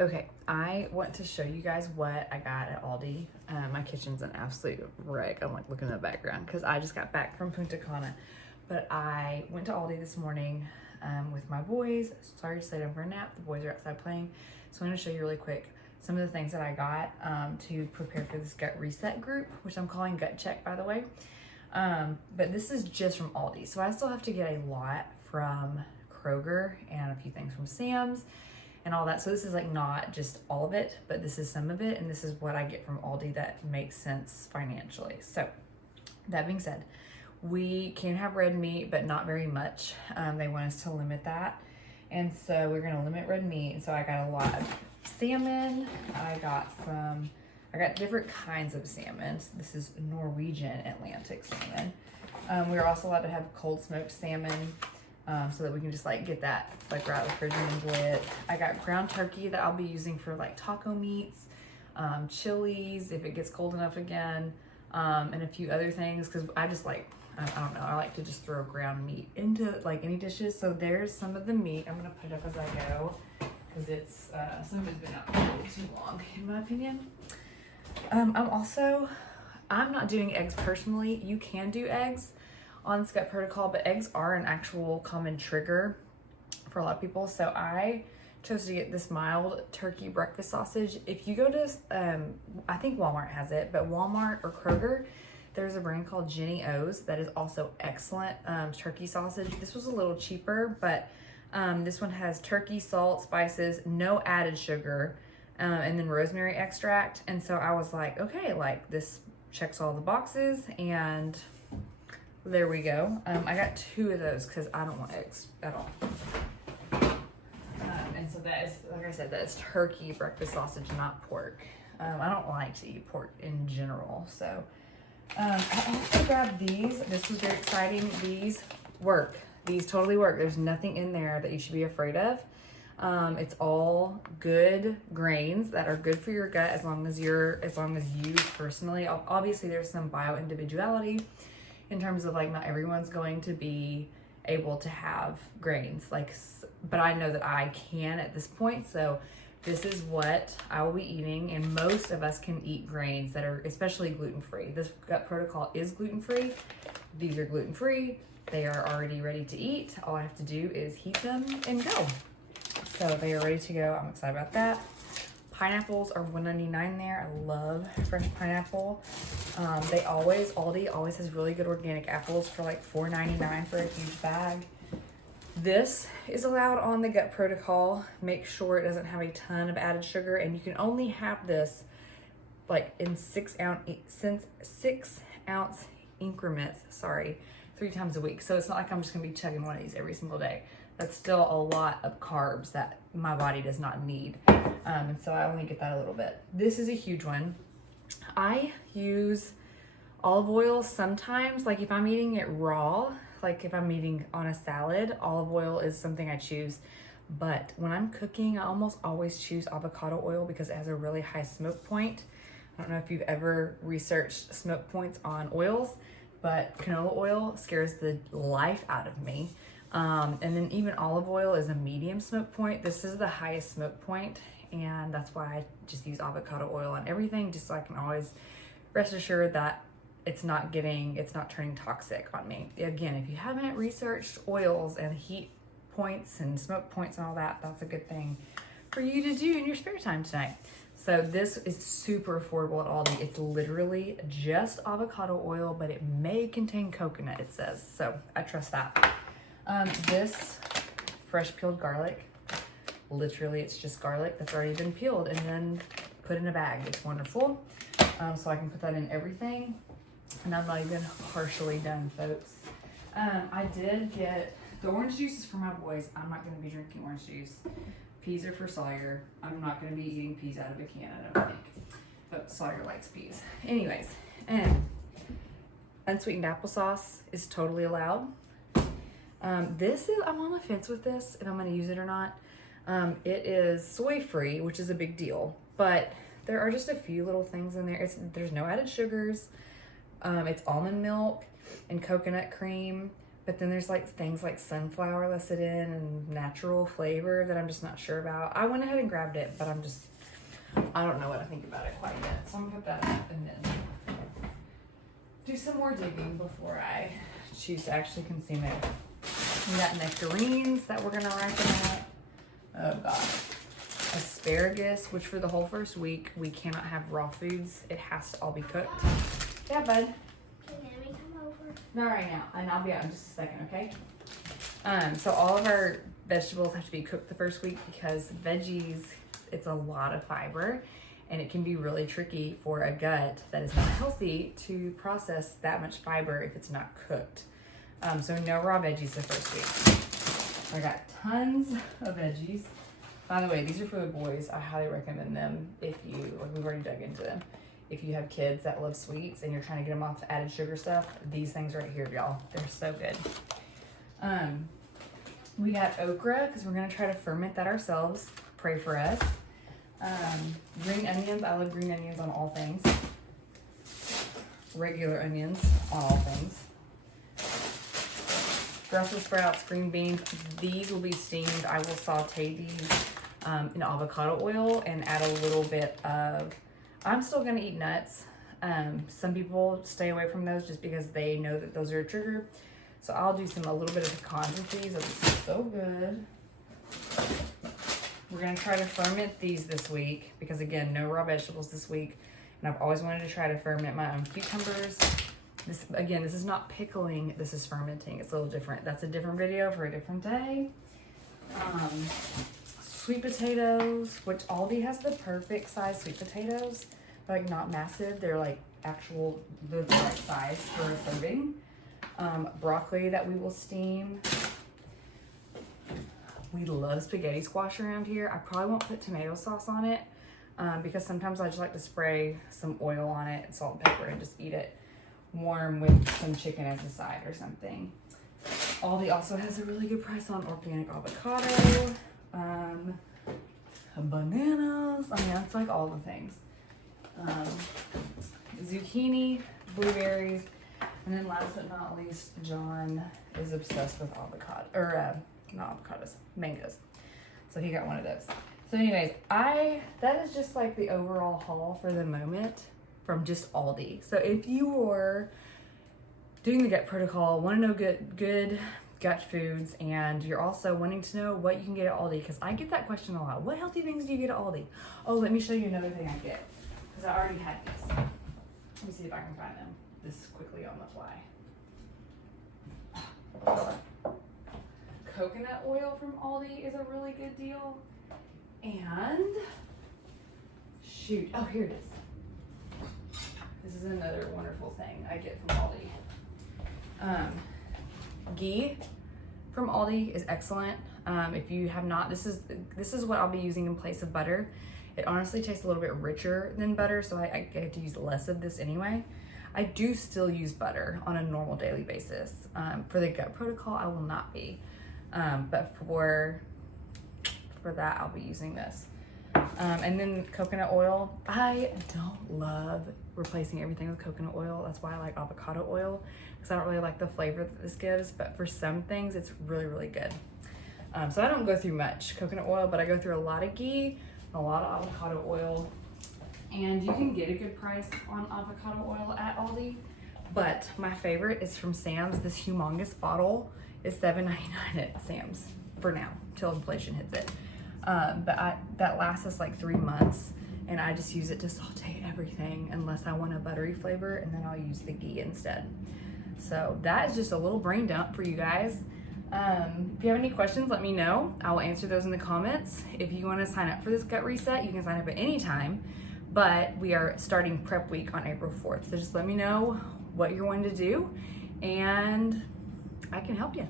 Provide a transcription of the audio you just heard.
Okay, I want to show you guys what I got at Aldi. My kitchen's an absolute wreck. I'm like looking in the background because I just got back from Punta Cana. But I went to Aldi this morning with my boys. Sorry to say I'm for a nap. The boys are outside playing. So I'm going to show you really quick some of the things that I got to prepare for this gut reset group, which I'm calling gut check, by the way. But this is just from Aldi. So I still have to get a lot from Kroger and a few things from Sam's and all that. So this is like not just all of it, but this is some of it. And this is what I get from Aldi that makes sense financially. So that being said, we can have red meat, but not very much. They want us to limit that. And so we're gonna limit red meat. And so I got a lot of salmon. I got different kinds of salmon. This is Norwegian Atlantic salmon. We're also allowed to have cold smoked salmon. So that we can just like get that like right out of the fridge and enjoy it. I got ground turkey that I'll be using for like taco meats, chilies if it gets cold enough again, and a few other things because I just like, I don't know, I like to just throw ground meat into like any dishes. So there's some of the meat. I'm gonna put it up as I go because it's some of it's been out for a little too long in my opinion. I'm not doing eggs personally. You can do eggs on this gut protocol, but eggs are an actual common trigger for a lot of people. So I chose to get this mild turkey breakfast sausage. If you go to, I think Walmart has it, but Walmart or Kroger, there's a brand called Jenny O's that is also excellent turkey sausage. This was a little cheaper, but this one has turkey, salt, spices, no added sugar, and then rosemary extract. And so I was like, okay, like this checks all the boxes, and there we go. I got 2 of those because I don't want eggs at all. And so that is, like I said, that is turkey breakfast sausage, not pork. I don't like to eat pork in general. So I also grabbed these. This was very exciting. These work. These totally work. There's nothing in there that you should be afraid of. It's all good grains that are good for your gut as long as you personally. Obviously, there's some bio individuality in terms of like not everyone's going to be able to have grains but I know that I can at this point. So this is what I will be eating, and most of us can eat grains that are especially gluten-free. This gut protocol is gluten-free. These are gluten-free. They are already ready to eat. All I have to do is heat them and go. So they are ready to go. I'm excited about that. Pineapples are $1.99 there. I love fresh pineapple. Aldi always has really good organic apples for like $4.99 for a huge bag. This is allowed on the gut protocol. Make sure it doesn't have a ton of added sugar, and you can only have this like in 6 ounce increments, 3 times a week. So it's not like I'm just gonna be chugging one of these every single day. That's still a lot of carbs that my body does not need. And so I only get that a little bit. This is a huge one. I use olive oil sometimes, like if I'm eating it raw, like if I'm eating on a salad, olive oil is something I choose. But when I'm cooking, I almost always choose avocado oil because it has a really high smoke point. I don't know if you've ever researched smoke points on oils, but canola oil scares the life out of me. And then even olive oil is a medium smoke point. This is the highest smoke point, and that's why I just use avocado oil on everything, just so I can always rest assured that it's not turning toxic on me. Again, if you haven't researched oils and heat points and smoke points and all that, that's a good thing for you to do in your spare time tonight. So this is super affordable at Aldi. It's literally just avocado oil, but it may contain coconut, it says. So I trust that. This fresh peeled garlic, literally it's just garlic that's already been peeled and then put in a bag. It's wonderful. So I can put that in everything, and I'm not even partially done, folks. I did get the orange juices for my boys. I'm not going to be drinking orange juice. Peas are for Sawyer. I'm not going to be eating peas out of a can, I don't think, but Sawyer likes peas. Anyways, and unsweetened applesauce is totally allowed. I'm on the fence with this, if I'm going to use it or not. It is soy-free, which is a big deal, but there are just a few little things in there. There's no added sugars. It's almond milk and coconut cream But then there's like things like sunflower listed in and natural flavor that I'm just not sure about. I went ahead and grabbed it, but I don't know what I think about it quite yet. So I'm gonna put that up and then do some more digging before I choose to actually consume it. We got nectarines that we're gonna ripen up. Oh God. Asparagus, which for the whole first week, we cannot have raw foods. It has to all be cooked. Yeah, bud. Can Mommy come over? Not right now, and I'll be out in just a second, okay? So all of our vegetables have to be cooked the first week because veggies, it's a lot of fiber, and it can be really tricky for a gut that is not healthy to process that much fiber if it's not cooked. So no raw veggies the first week. I got tons of veggies. By the way, these are for the boys. I highly recommend them if you, like we've already dug into them. If you have kids that love sweets and you're trying to get them off the added sugar stuff, these things right here, y'all, they're so good. We got okra because we're gonna try to ferment that ourselves. Pray for us. Green onions, I love green onions on all things. Regular onions on all things. Brussels sprouts, green beans, these will be steamed. I will saute these in avocado oil and add a little bit of, I'm still gonna eat nuts. Some people stay away from those just because they know that those are a trigger. So I'll do a little bit of pecans with these. Those are so good. We're gonna try to ferment these this week because again, no raw vegetables this week. And I've always wanted to try to ferment my own cucumbers. This is not pickling, this is fermenting. It's a little different. That's a different video for a different day. Sweet potatoes, which Aldi has the perfect size sweet potatoes. They're like not massive, they're like actual, the right size for a serving. Broccoli that we will steam. We love spaghetti squash around here. I probably won't put tomato sauce on it because sometimes I just like to spray some oil on it, salt and pepper, and just eat it warm with some chicken as a side or something. Aldi also has a really good price on organic avocado, bananas. I mean, that's like all the things. Zucchini, blueberries, and then last but not least, John is obsessed with avocado, or not avocados, mangoes. So he got one of those. So anyways, that is just like the overall haul for the moment from just Aldi. So if you were doing the gut protocol, want to know good gut foods, and you're also wanting to know what you can get at Aldi, because I get that question a lot. What healthy things do you get at Aldi? Oh, let me show you another thing I get, because I already had these. Let me see if I can find them this quickly on the fly. Coconut oil from Aldi is a really good deal. And shoot, oh, here it is. This is another wonderful thing I get from Aldi. Ghee from Aldi is excellent. If you have not, this is what I'll be using in place of butter. It honestly tastes a little bit richer than butter, so I get to use less of this anyway. I do still use butter on a normal daily basis. For the gut protocol, I will not be. But for that, I'll be using this. And then coconut oil. I don't love replacing everything with coconut oil. That's why I like avocado oil, because I don't really like the flavor that this gives, but for some things, it's really, really good. So I don't go through much coconut oil, but I go through a lot of ghee, a lot of avocado oil, and you can get a good price on avocado oil at Aldi, but my favorite is from Sam's. This humongous bottle is $7.99 at Sam's for now, till inflation hits it. But that lasts us like 3 months, and I just use it to saute everything unless I want a buttery flavor, and then I'll use the ghee instead. So that is just a little brain dump for you guys. If you have any questions, let me know. I will answer those in the comments. If you want to sign up for this gut reset, you can sign up at any time, but we are starting prep week on April 4th. So just let me know what you're wanting to do, and I can help you.